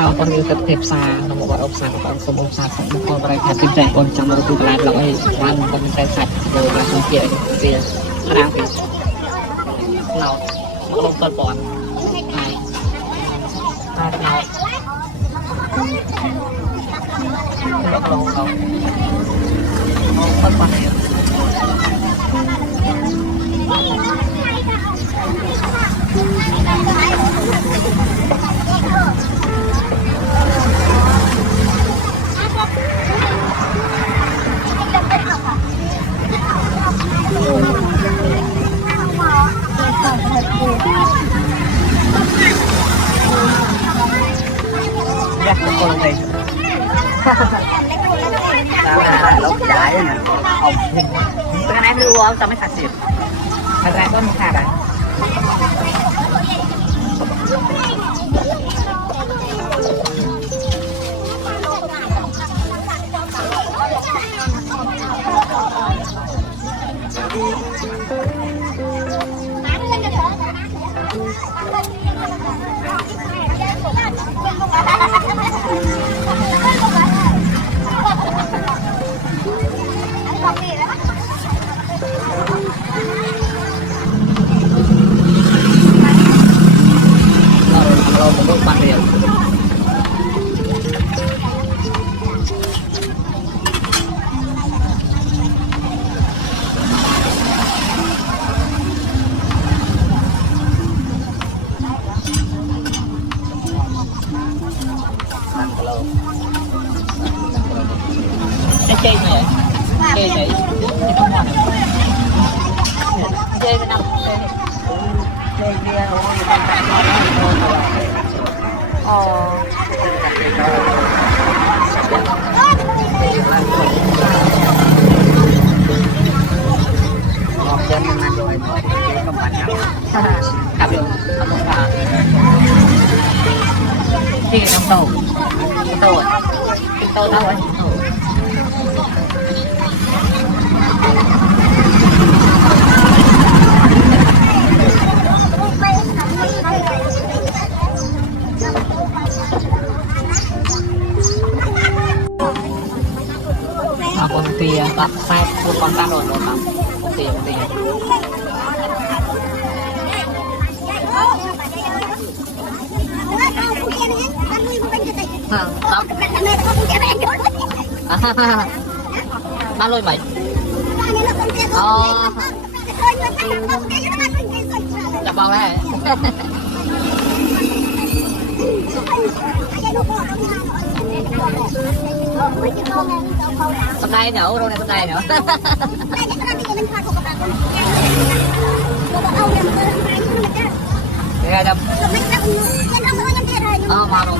เอาคนนี้เทปซาเราบอกว่าอบซากับสมอบซาของคนอะไรแค่ติดใจคนจำมาดูตลาดเราไอ้วันมันเป็นใจสัตว์โดยมาสังเกตเสียขนาดที่เราลงต้นบอลไอ้เราลงเขาต้นบอลเนี่ยอยากจะคนเลยแล้วย้ายนะออกเป็นไงไม่รู้จะไม่ขาดสิบอะไรก็ไม่ขาดอ่ะเราต้องปั่นเรียนchơi này chơi này chơi cái năm chơi kia một chân mình ăn rồi không phải cặp được không phải khi trong tàu tàu đâu ấy con tia bắt sai con ta rồi con tia ba lôi bảy chặt bao đây bên đây nhổ đâu này bên đây nữa đây đâu mà rồi